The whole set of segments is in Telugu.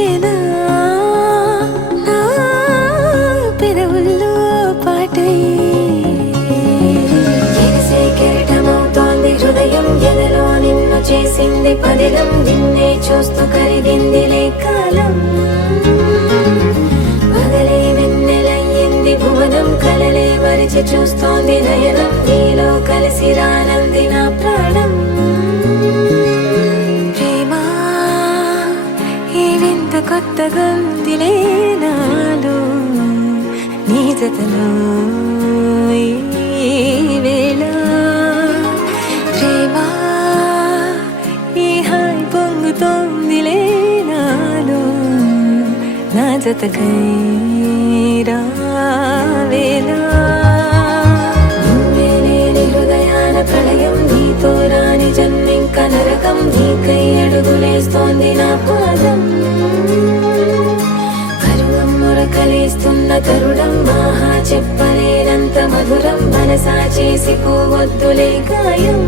పలికెనా నా పెదవుల్లో పాటై ఎగిసే కెరటమవుతోంది హృదయం ఎదలో నిన్ను చేసింది పదిలం నిన్నే చూస్తూ కరిగిందిలే కాలం పగలే వెన్నెలయ్యింది భువనం కలలే మరిచి చూస్తోంది నయనం నీలో కలిసి రానంది నా ప్రాణం ప్రేమా ఈ వింత కొత్తగా ఉందిలే నాలో నీ జతలో ఈ వేళ ప్రేమా ఈ హాయి పొంగుతోందిలే నాలో నా జతకై రావేలా నువ్వే లేని హృదయాల ప్రళయం నీతో రాని జన్మింక నరకం నీకై అడుగులేస్తోంది నా పాదం పరువం మురకలేస్తున్న తరుణం ఆహా చెప్పలేనంత మధురం మనసా చేసి పోవద్దులే గాయం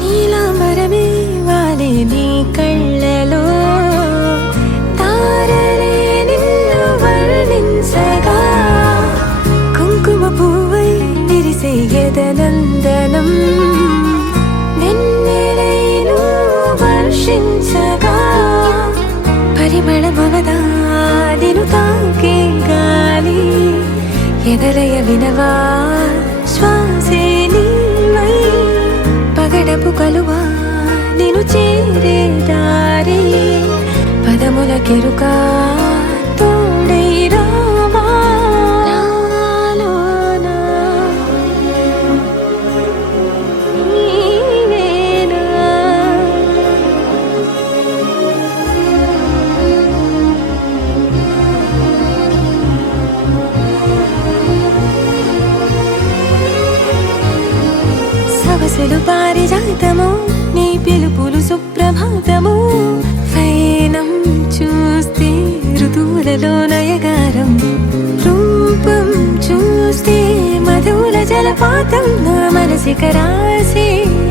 నీలాంబరమే వాలే నీ కళ్ళలో తారలే నిన్ను వర్ణించగా కుంకుమ పువ్వై విరిసే ఎదనందనం వెన్నెలైను వర్షించగా పరిమళమవదా నిన్ను తాకే గాలి ఎదలయ వినవా శ్వాసే నీవై పగడపు కలువా నిన్ను చేరే దారి పదముల కెరుకా తోడై రావా నాలోనా నీవేనా సవసులు పారిజాతము నీ పిలుపులు సుప్రభాతము ఫైనం చూస్తే ఋతువులలో నయగారం రూపం చూస్తే మధుల జలపాతం నా మనసిక రాసే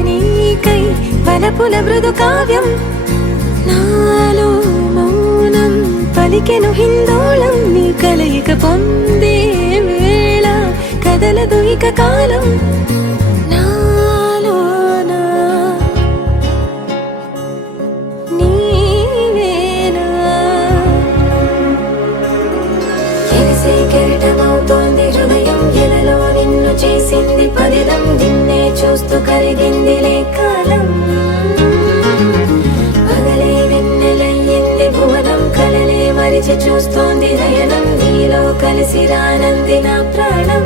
నీకై వలపుల మృదు కావ్యం నాలో మౌనం పలికెను హిందోళం నీ కలయిక పొందే వేళ కదలదు ఇక కాలం కెరటమవుతోంది హృదయం ఎదలో నిన్ను చేసింది పదిలం నిన్నే చూస్తూ కరిగిందిలే కాలం పగలే వెన్నెలయ్యింది భువనం కలలే మరిచి చూస్తోంది నయనం నీలో కలిసి రానంది నా ప్రాణం